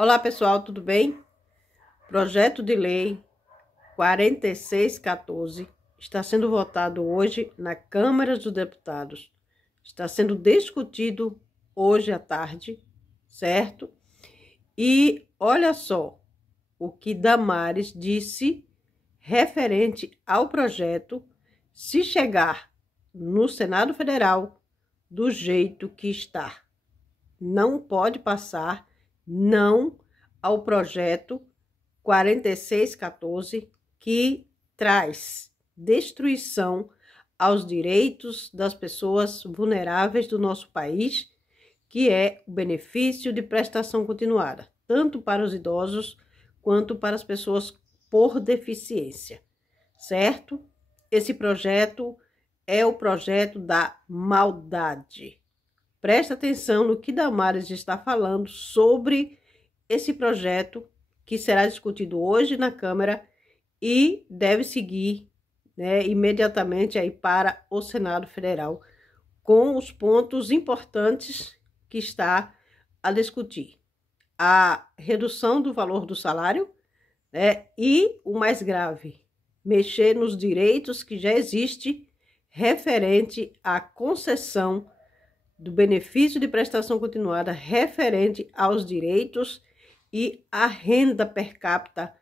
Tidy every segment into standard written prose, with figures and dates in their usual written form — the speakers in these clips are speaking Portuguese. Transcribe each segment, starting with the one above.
Olá pessoal, tudo bem? Projeto de lei 4614 está sendo votado hoje na Câmara dos Deputados. Está sendo discutido hoje à tarde, certo? E olha só o que Damares disse referente ao projeto se chegar no Senado Federal do jeito que está. Não pode passar não ao projeto 4614, que traz destruição aos direitos das pessoas vulneráveis do nosso país, que é o benefício de prestação continuada, tanto para os idosos quanto para as pessoas por deficiência, certo? Esse projeto é o projeto da maldade. Presta atenção no que Damares está falando sobre esse projeto que será discutido hoje na Câmara e deve seguir, imediatamente aí para o Senado Federal com os pontos importantes que está a discutir. A redução do valor do salário, e o mais grave, mexer nos direitos que já existe referente à concessão do benefício de prestação continuada referente aos direitos e à renda per capita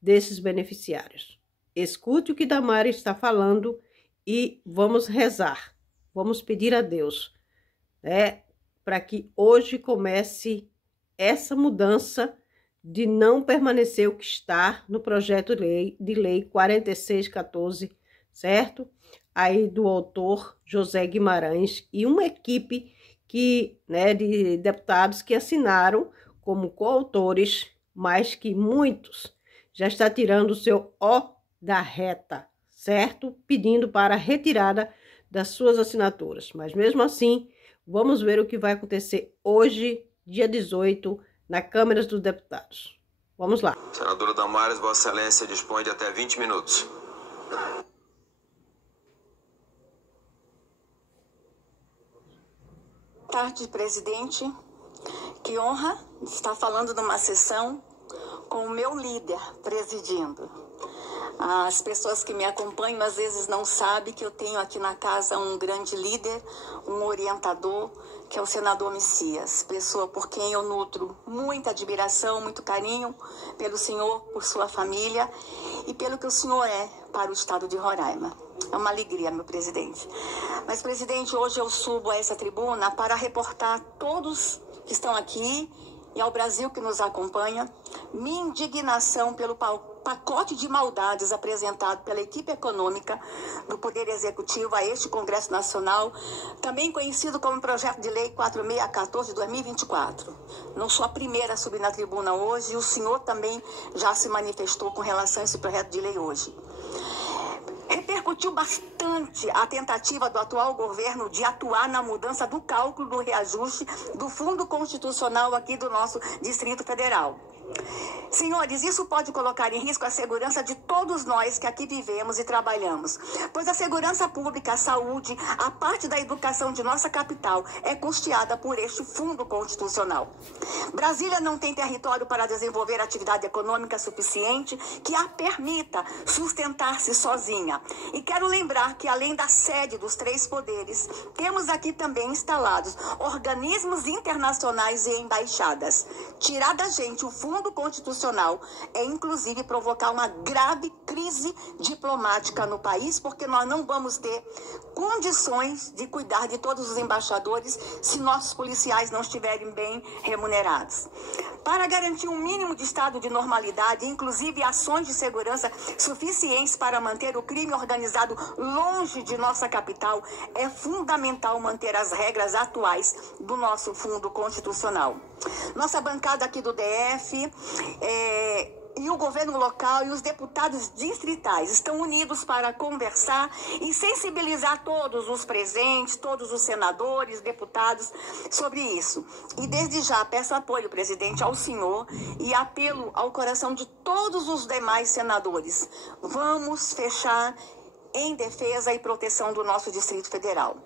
desses beneficiários. Escute o que Damares está falando e vamos rezar, vamos pedir a Deus, para que hoje comece essa mudança de não permanecer o que está no projeto de lei 4614, certo? Aí do autor José Guimarães e uma equipe de deputados que assinaram como coautores, mas que muitos já está tirando o seu ó da reta, certo? Pedindo para a retirada das suas assinaturas. Mas mesmo assim, vamos ver o que vai acontecer hoje, dia 18, na Câmara dos Deputados. Vamos lá. Senadora Damares, Vossa Excelência dispõe de até 20 minutos. Boa tarde, presidente. Que honra estar falando numa sessão com o meu líder presidindo. As pessoas que me acompanham às vezes não sabem que eu tenho aqui na casa um grande líder, um orientador, que é o senador Messias, pessoa por quem eu nutro muita admiração, muito carinho pelo senhor, por sua família e pelo que o senhor é para o estado de Roraima. É uma alegria, meu presidente. Mas, presidente, hoje eu subo a essa tribuna para reportar a todos que estão aqui e ao Brasil que nos acompanha minha indignação pelo pacote de maldades apresentado pela equipe econômica do Poder Executivo a este Congresso Nacional, também conhecido como Projeto de Lei 4614 de 2024. Não sou a primeira a subir na tribuna hoje e o senhor também já se manifestou com relação a esse projeto de lei hoje. Repercutiu bastante a tentativa do atual governo de atuar na mudança do cálculo do reajuste do Fundo Constitucional aqui do nosso Distrito Federal. Senhores, isso pode colocar em risco a segurança de todos nós que aqui vivemos e trabalhamos, pois a segurança pública, a saúde, a parte da educação de nossa capital é custeada por este Fundo Constitucional. Brasília não tem território para desenvolver atividade econômica suficiente que a permita sustentar-se sozinha. E quero lembrar que, além da sede dos três poderes, temos aqui também instalados organismos internacionais e embaixadas. Tirar da gente o Fundo Constitucional é, inclusive, provocar uma grave crise diplomática no país, porque nós não vamos ter condições de cuidar de todos os embaixadores se nossos policiais não estiverem bem remunerados. Para garantir um mínimo de estado de normalidade, inclusive ações de segurança suficientes para manter o crime organizado longe de nossa capital, é fundamental manter as regras atuais do nosso Fundo Constitucional. Nossa bancada aqui do DF e o governo local e os deputados distritais estão unidos para conversar e sensibilizar todos os presentes, todos os senadores, deputados sobre isso. E desde já peço apoio, presidente, ao senhor e apelo ao coração de todos os demais senadores. Vamos fechar em defesa e proteção do nosso Distrito Federal.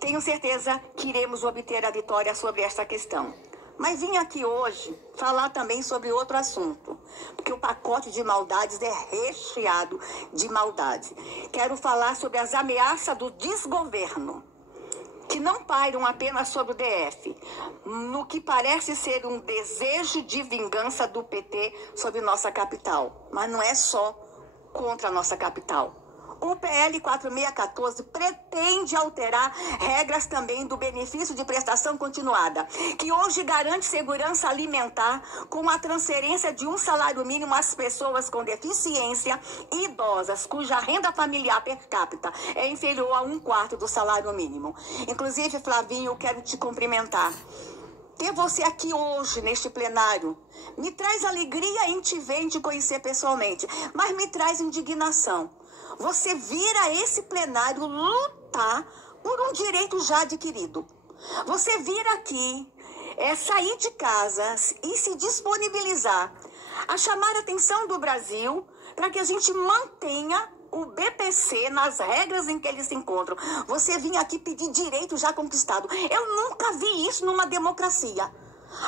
Tenho certeza que iremos obter a vitória sobre esta questão. Mas vim aqui hoje falar também sobre outro assunto, porque o pacote de maldades é recheado de maldade. Quero falar sobre as ameaças do desgoverno, que não pairam apenas sobre o DF, no que parece ser um desejo de vingança do PT sobre nossa capital. Mas não é só contra a nossa capital. O PL 4614 pretende alterar regras também do benefício de prestação continuada, que hoje garante segurança alimentar com a transferência de um salário mínimo às pessoas com deficiência e idosas, cuja renda familiar per capita é inferior a 1/4 do salário mínimo. Inclusive, Flavinho, eu quero te cumprimentar. Ter você aqui hoje, neste plenário, me traz alegria em te ver e te conhecer pessoalmente, mas me traz indignação. Você vir a esse plenário lutar por um direito já adquirido. Você vir aqui, sair de casa e se disponibilizar a chamar a atenção do Brasil para que a gente mantenha o BPC nas regras em que eles se encontram. Você vir aqui pedir direito já conquistado. Eu nunca vi isso numa democracia.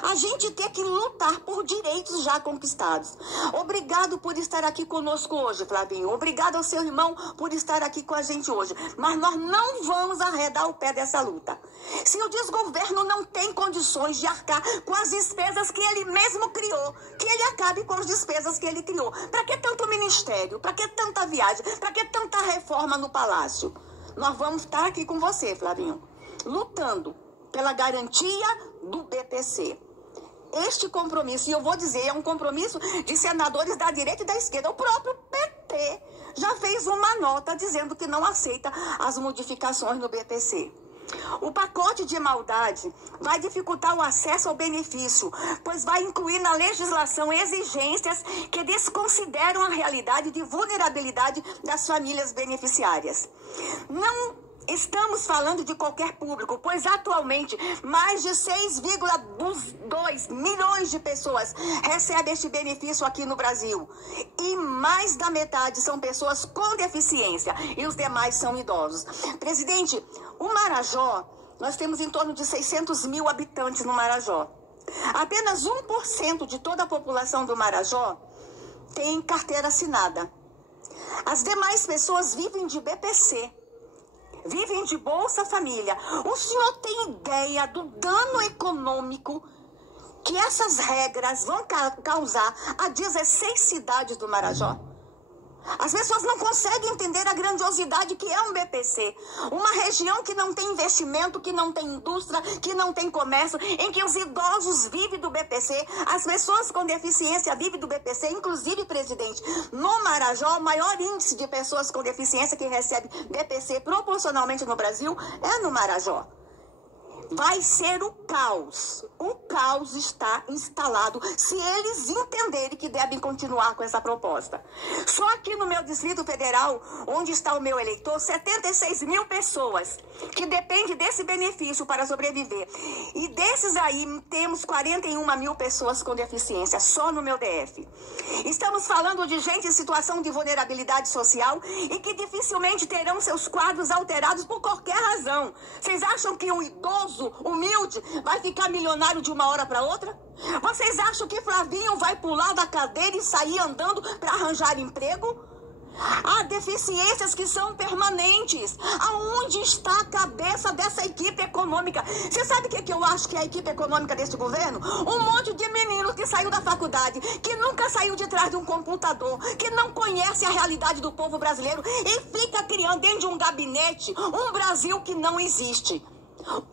A gente tem que lutar por direitos já conquistados. Obrigado por estar aqui conosco hoje, Flavinho. Obrigado ao seu irmão por estar aqui com a gente hoje. Mas nós não vamos arredar o pé dessa luta. Se o desgoverno não tem condições de arcar com as despesas que ele mesmo criou, que ele acabe com as despesas que ele criou. Para que tanto ministério? Para que tanta viagem? Para que tanta reforma no palácio? Nós vamos estar aqui com você, Flavinho, lutando pela garantia do BPC. Este compromisso, e eu vou dizer, é um compromisso de senadores da direita e da esquerda. O próprio PT já fez uma nota dizendo que não aceita as modificações no BPC. O pacote de maldade vai dificultar o acesso ao benefício, pois vai incluir na legislação exigências que desconsideram a realidade de vulnerabilidade das famílias beneficiárias. Não estamos falando de qualquer público, pois atualmente mais de 6,2 milhões de pessoas recebem este benefício aqui no Brasil. E mais da metade são pessoas com deficiência e os demais são idosos. Presidente, o Marajó, nós temos em torno de 600 mil habitantes no Marajó. Apenas 1% de toda a população do Marajó tem carteira assinada. As demais pessoas vivem de BPC. Vivem de Bolsa Família. O senhor tem ideia do dano econômico que essas regras vão causar a 16 cidades do Marajó? As pessoas não conseguem entender a grandiosidade que é um BPC. Uma região que não tem investimento, que não tem indústria, que não tem comércio, em que os idosos vivem do BPC, as pessoas com deficiência vivem do BPC. Inclusive, presidente, no Marajó, o maior índice de pessoas com deficiência que recebe BPC proporcionalmente no Brasil é no Marajó. Vai ser o caos. O caos está instalado se eles entenderem que devem continuar com essa proposta. Só aqui no meu Distrito Federal, onde está o meu eleitor, 76 mil pessoas que dependem desse benefício para sobreviver. E desses aí, temos 41 mil pessoas com deficiência, só no meu DF. Estamos falando de gente em situação de vulnerabilidade social e que dificilmente terão seus quadros alterados por qualquer razão. Vocês acham que um idoso humilde vai ficar milionário de uma hora para outra? Vocês acham que Flavinho vai pular da cadeira e sair andando para arranjar emprego? Há deficiências que são permanentes. Aonde está a cabeça dessa equipe econômica? Você sabe o que eu acho que é a equipe econômica deste governo? Um monte de menino que saiu da faculdade, que nunca saiu de trás de um computador, que não conhece a realidade do povo brasileiro e fica criando dentro de um gabinete um Brasil que não existe.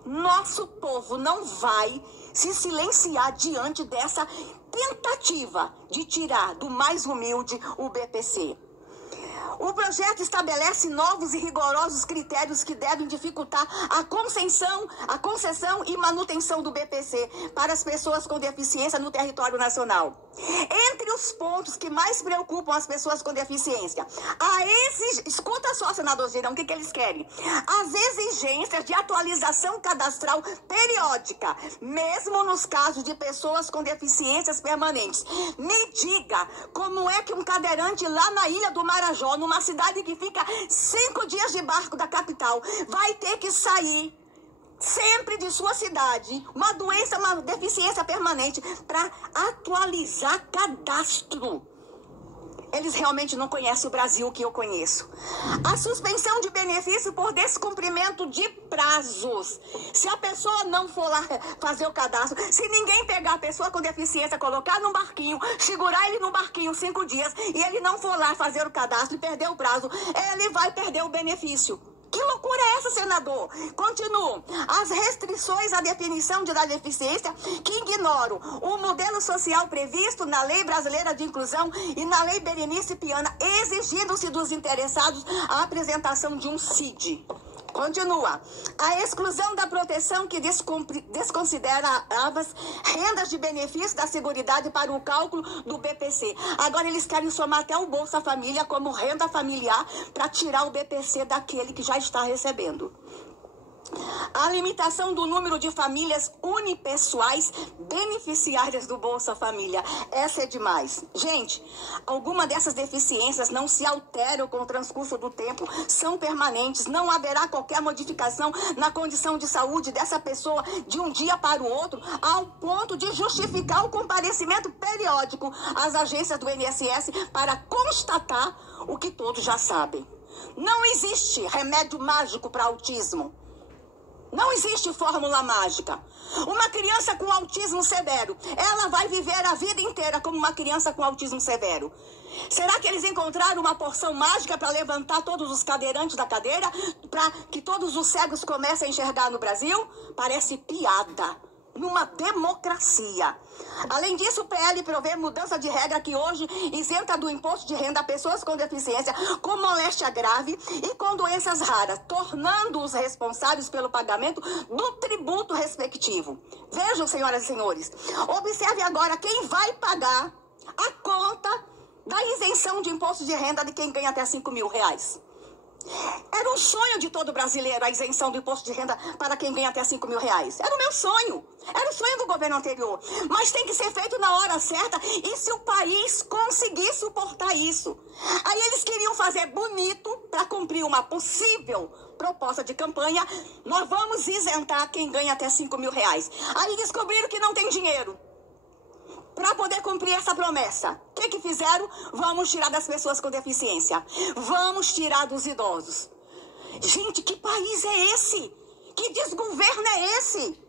Nosso povo não vai se silenciar diante dessa tentativa de tirar do mais humilde o BPC. O projeto estabelece novos e rigorosos critérios que devem dificultar a concessão e manutenção do BPC para as pessoas com deficiência no território nacional. Entre os pontos que mais preocupam as pessoas com deficiência, escuta só, senador Girão, o que eles querem? As exigências de atualização cadastral periódica, mesmo nos casos de pessoas com deficiências permanentes. Me diga como é que um cadeirante lá na Ilha do Marajó, numa cidade que fica 5 dias de barco da capital, vai ter que sair sempre de sua cidade, uma doença, uma deficiência permanente, para atualizar cadastro. Eles realmente não conhecem o Brasil que eu conheço. A suspensão de benefício por descumprimento de prazos. Se a pessoa não for lá fazer o cadastro, se ninguém pegar a pessoa com deficiência, colocar no barquinho, segurar ele no barquinho 5 dias, e ele não for lá fazer o cadastro e perder o prazo, ele vai perder o benefício. Que loucura é essa, senador? Continuo. As restrições à definição da deficiência que ignoram o modelo social previsto na Lei Brasileira de Inclusão e na Lei Berenice Piana, exigindo-se dos interessados a apresentação de um CID. Continua. A exclusão da proteção que desconsidera as rendas de benefício da Seguridade para o cálculo do BPC. Agora eles querem somar até o Bolsa Família como renda familiar para tirar o BPC daquele que já está recebendo. A limitação do número de famílias unipessoais beneficiárias do Bolsa Família. Essa é demais. Gente, alguma dessas deficiências não se alteram com o transcurso do tempo, são permanentes, não haverá qualquer modificação na condição de saúde dessa pessoa de um dia para o outro, ao ponto de justificar o comparecimento periódico às agências do INSS para constatar o que todos já sabem. Não existe remédio mágico para autismo. Não existe fórmula mágica. Uma criança com autismo severo, ela vai viver a vida inteira como uma criança com autismo severo. Será que eles encontraram uma porção mágica para levantar todos os cadeirantes da cadeira, para que todos os cegos comecem a enxergar no Brasil? Parece piada. Numa democracia. Além disso, o PL prevê mudança de regra que hoje isenta do imposto de renda pessoas com deficiência com moléstia grave e com doenças raras, tornando-os responsáveis pelo pagamento do tributo respectivo. Vejam, senhoras e senhores, observe agora quem vai pagar a conta da isenção de imposto de renda de quem ganha até R$5.000. Era um sonho de todo brasileiro a isenção do imposto de renda para quem ganha até R$5.000. Era o meu sonho. Era o sonho do governo anterior. Mas tem que ser feito na hora certa e se o país conseguir suportar isso. Aí eles queriam fazer bonito para cumprir uma possível proposta de campanha. Nós vamos isentar quem ganha até R$5.000. Aí descobriram que não tem dinheiro para poder cumprir essa promessa. O que fizeram? Vamos tirar das pessoas com deficiência. Vamos tirar dos idosos. Gente, que país é esse? Que desgoverno é esse?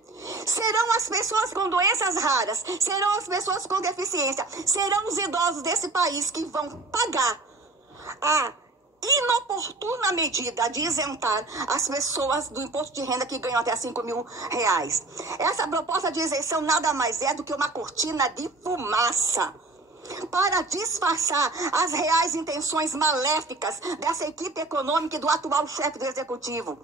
Serão as pessoas com doenças raras, serão as pessoas com deficiência, serão os idosos desse país que vão pagar a inoportuna medida de isentar as pessoas do imposto de renda que ganham até R$5.000. Essa proposta de isenção nada mais é do que uma cortina de fumaça para disfarçar as reais intenções maléficas dessa equipe econômica e do atual chefe do executivo.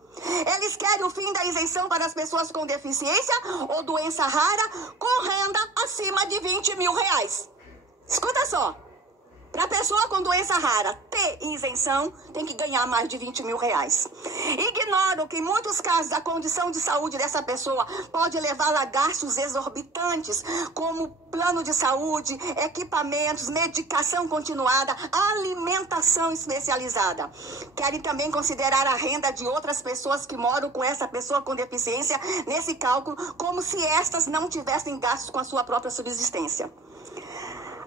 Eles querem o fim da isenção para as pessoas com deficiência ou doença rara com renda acima de R$20.000. Escuta só. Para a pessoa com doença rara ter isenção, tem que ganhar mais de R$20.000. Ignoram que em muitos casos a condição de saúde dessa pessoa pode levá-la a gastos exorbitantes, como plano de saúde, equipamentos, medicação continuada, alimentação especializada. Querem também considerar a renda de outras pessoas que moram com essa pessoa com deficiência nesse cálculo, como se estas não tivessem gastos com a sua própria subsistência.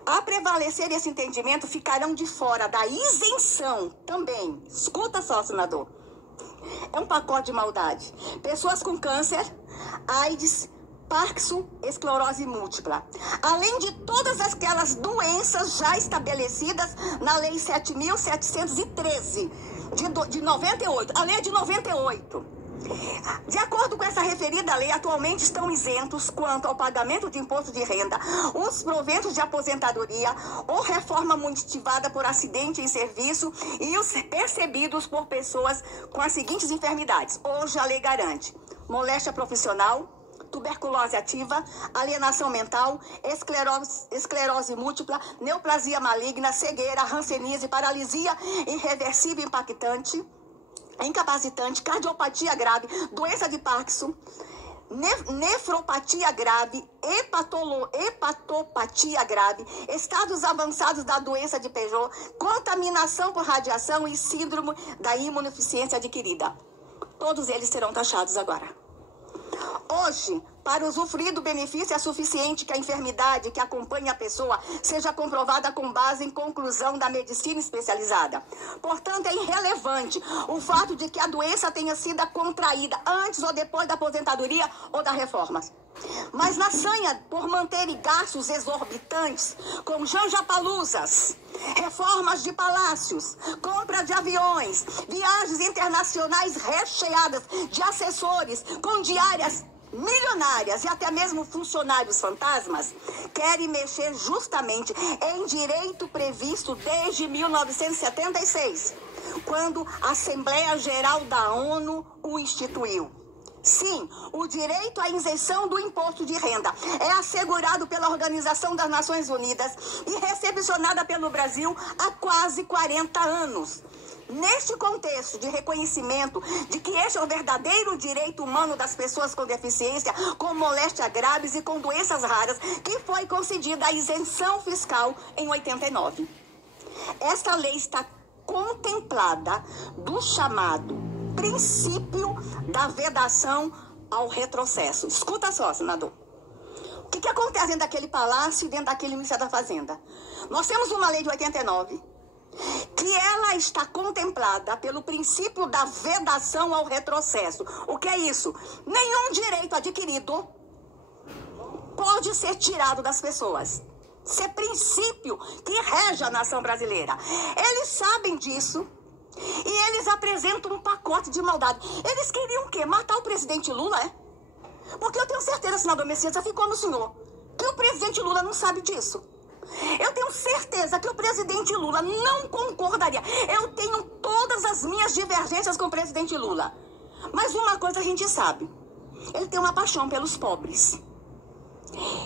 A prevalecer esse entendimento, ficarão de fora da isenção também. Escuta só, senador. É um pacote de maldade. Pessoas com câncer, AIDS, Parkinson, esclerose múltipla. Além de todas aquelas doenças já estabelecidas na Lei 7.713 de 98. A lei é de 98. De acordo com essa referida lei, atualmente estão isentos quanto ao pagamento de imposto de renda os proventos de aposentadoria ou reforma motivada por acidente em serviço e os percebidos por pessoas com as seguintes enfermidades. Hoje a lei garante: moléstia profissional, tuberculose ativa, alienação mental, esclerose múltipla, neoplasia maligna, cegueira, hanseníase, paralisia irreversível impactante, incapacitante, cardiopatia grave, doença de Parkinson, nefropatia grave, hepatopatia grave, estados avançados da doença de Peugeot, contaminação por radiação e síndrome da imunodeficiência adquirida. Todos eles serão taxados agora. Hoje, para usufruir do benefício, é suficiente que a enfermidade que acompanha a pessoa seja comprovada com base em conclusão da medicina especializada. Portanto, é irrelevante o fato de que a doença tenha sido contraída antes ou depois da aposentadoria ou da reforma. Mas na sanha por manterem gastos exorbitantes com janjapaluzas, reformas de palácios, compra de aviões, viagens internacionais recheadas de assessores com diárias milionárias e até mesmo funcionários fantasmas, querem mexer justamente em direito previsto desde 1976, quando a Assembleia Geral da ONU o instituiu. Sim, o direito à isenção do imposto de renda é assegurado pela Organização das Nações Unidas e recepcionada pelo Brasil há quase 40 anos. Neste contexto de reconhecimento de que este é o verdadeiro direito humano das pessoas com deficiência, com moléstias graves e com doenças raras, que foi concedida a isenção fiscal em 89. Esta lei está contemplada do chamado princípio da vedação ao retrocesso. Escuta só, senador. O que acontece dentro daquele palácio e dentro daquele Ministério da Fazenda? Nós temos uma lei de 89 que ela está contemplada pelo princípio da vedação ao retrocesso. O que é isso? Nenhum direito adquirido pode ser tirado das pessoas. Isso é princípio que rege a nação brasileira. Eles sabem disso. E eles apresentam um pacote de maldade. Eles queriam o quê? Matar o presidente Lula, é? Porque eu tenho certeza, senador Messias, já ficou no senhor, que o presidente Lula não sabe disso. Eu tenho certeza que o presidente Lula não concordaria. Eu tenho todas as minhas divergências com o presidente Lula. Mas uma coisa a gente sabe. Ele tem uma paixão pelos pobres.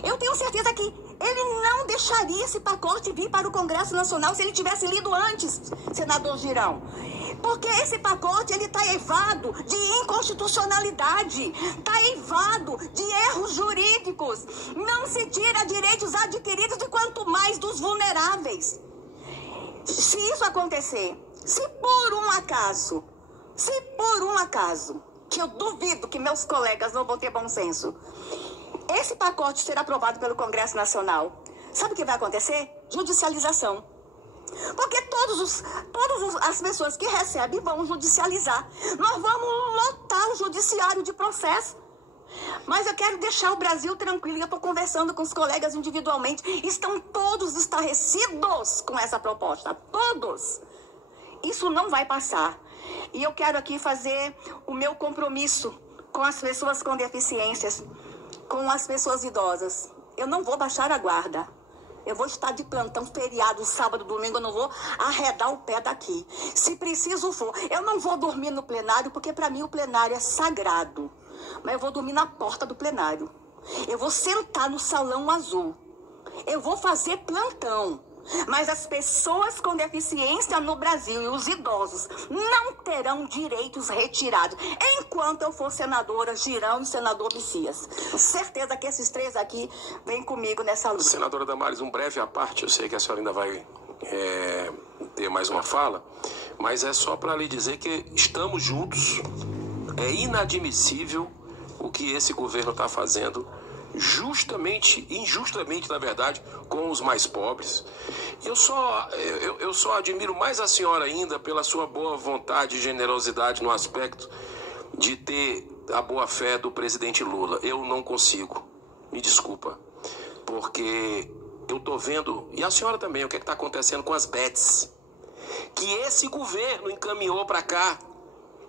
Eu tenho certeza que ele não deixaria esse pacote vir para o Congresso Nacional se ele tivesse lido antes, senador Girão. Porque esse pacote, ele está eivado de inconstitucionalidade, está eivado de erros jurídicos. Não se tira direitos adquiridos e quanto mais dos vulneráveis. Se isso acontecer, se por um acaso, que eu duvido que meus colegas não vão ter bom senso, esse pacote será aprovado pelo Congresso Nacional, sabe o que vai acontecer? Judicialização. Porque todas as pessoas que recebem vão judicializar. Nós vamos lotar o judiciário de processo. Mas eu quero deixar o Brasil tranquilo. Eu estou conversando com os colegas individualmente. Estão todos estarrecidos com essa proposta. Todos. Isso não vai passar. E eu quero aqui fazer o meu compromisso com as pessoas com deficiências, com as pessoas idosas. Eu não vou baixar a guarda. Eu vou estar de plantão, feriado, sábado, domingo, eu não vou arredar o pé daqui. Se preciso for, eu não vou dormir no plenário, porque para mim o plenário é sagrado. Mas eu vou dormir na porta do plenário. Eu vou sentar no salão azul. Eu vou fazer plantão. Mas as pessoas com deficiência no Brasil e os idosos não terão direitos retirados enquanto eu for senadora Girão e senador Messias. Certeza que esses três aqui vêm comigo nessa luta. Senadora Damares, um breve à parte, eu sei que a senhora ainda vai ter mais uma fala, mas é só para lhe dizer que estamos juntos. É inadmissível o que esse governo está fazendo, injustamente, na verdade, com os mais pobres. Eu só admiro mais a senhora ainda pela sua boa vontade e generosidade no aspecto de ter a boa fé do presidente Lula. Eu não consigo, me desculpa, porque eu tô vendo, e a senhora também, o que está acontecendo com as bets, que esse governo encaminhou para cá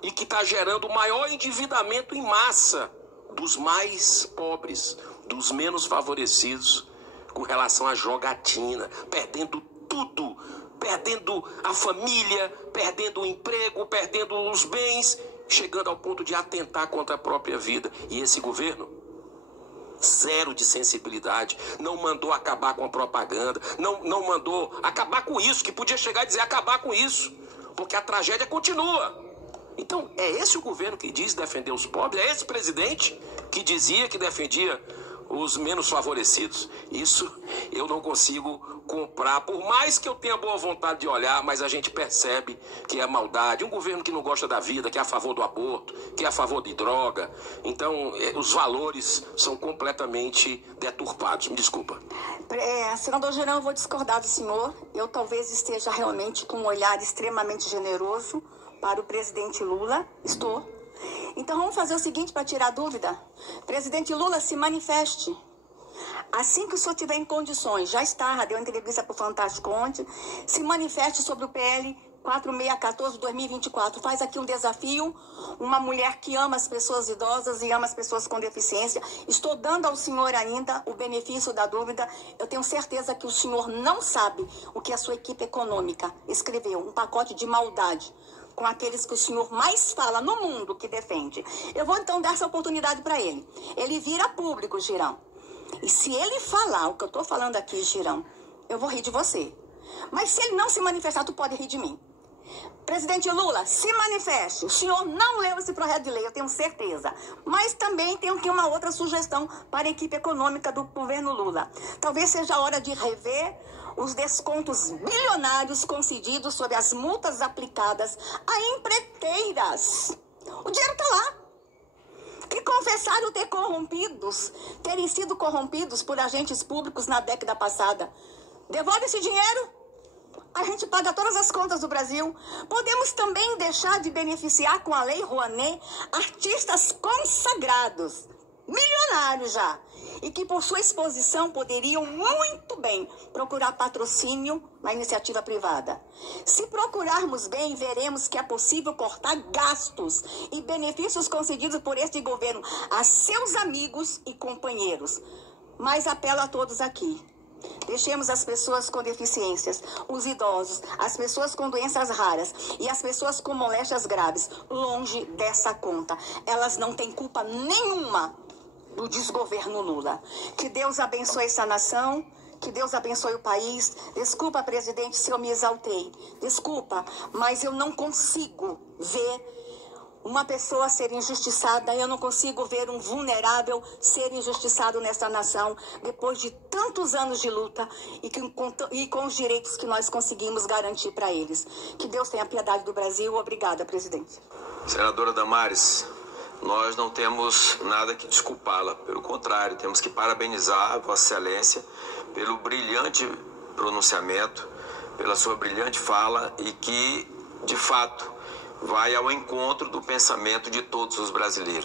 e que está gerando o maior endividamento em massa dos mais pobres, dos menos favorecidos, com relação à jogatina, perdendo tudo, perdendo a família, perdendo o emprego, perdendo os bens, chegando ao ponto de atentar contra a própria vida. E esse governo, zero de sensibilidade, não mandou acabar com a propaganda, não mandou acabar com isso, que podia chegar e dizer acabar com isso, porque a tragédia continua. Então, é esse o governo que diz defender os pobres? É esse presidente que dizia que defendia os menos favorecidos. Isso eu não consigo comprar, por mais que eu tenha boa vontade de olhar, mas a gente percebe que é maldade. Um governo que não gosta da vida, que é a favor do aborto, que é a favor de droga. Então, os valores são completamente deturpados. Me desculpa. Senador Girão, eu vou discordar do senhor. Eu talvez esteja realmente com um olhar extremamente generoso para o presidente Lula. Estou. Então vamos fazer o seguinte para tirar dúvida. Presidente Lula, se manifeste. Assim que o senhor tiver em condições, já deu entrevista para o Fantástico ontem, se manifeste sobre o PL 4614-2024. Faz aqui um desafio, uma mulher que ama as pessoas idosas e ama as pessoas com deficiência. Estou dando ao senhor ainda o benefício da dúvida. Eu tenho certeza que o senhor não sabe o que a sua equipe econômica escreveu, um pacote de maldade com aqueles que o senhor mais fala no mundo que defende. Eu vou então dar essa oportunidade para ele. Ele vira público, Girão. E se ele falar o que eu estou falando aqui, Girão, eu vou rir de você. Mas se ele não se manifestar, tu pode rir de mim. Presidente Lula, se manifeste. O senhor não leu esse projeto de lei, eu tenho certeza. Mas também tenho aqui uma outra sugestão para a equipe econômica do governo Lula. Talvez seja a hora de rever os descontos bilionários concedidos sobre as multas aplicadas a empreiteiras. O dinheiro está lá. Que confessaram terem sido corrompidos por agentes públicos na década passada. Devolve esse dinheiro. A gente paga todas as contas do Brasil. Podemos também deixar de beneficiar com a Lei Rouanet artistas consagrados, milionários já, e que por sua exposição poderiam muito bem procurar patrocínio na iniciativa privada. Se procurarmos bem, veremos que é possível cortar gastos e benefícios concedidos por este governo a seus amigos e companheiros. Mas apelo a todos aqui. Deixemos as pessoas com deficiências, os idosos, as pessoas com doenças raras e as pessoas com moléstias graves longe dessa conta. Elas não têm culpa nenhuma do desgoverno Lula. Que Deus abençoe essa nação, que Deus abençoe o país. Desculpa, presidente, se eu me exaltei. Desculpa, mas eu não consigo ver uma pessoa ser injustiçada, eu não consigo ver um vulnerável ser injustiçado nessa nação, depois de tantos anos de luta e com os direitos que nós conseguimos garantir para eles. Que Deus tenha piedade do Brasil. Obrigada, presidente. Senadora Damares, nós não temos nada que desculpá-la. Pelo contrário, temos que parabenizar a Vossa Excelência pelo brilhante pronunciamento, pela sua brilhante fala e que, de fato, vai ao encontro do pensamento de todos os brasileiros.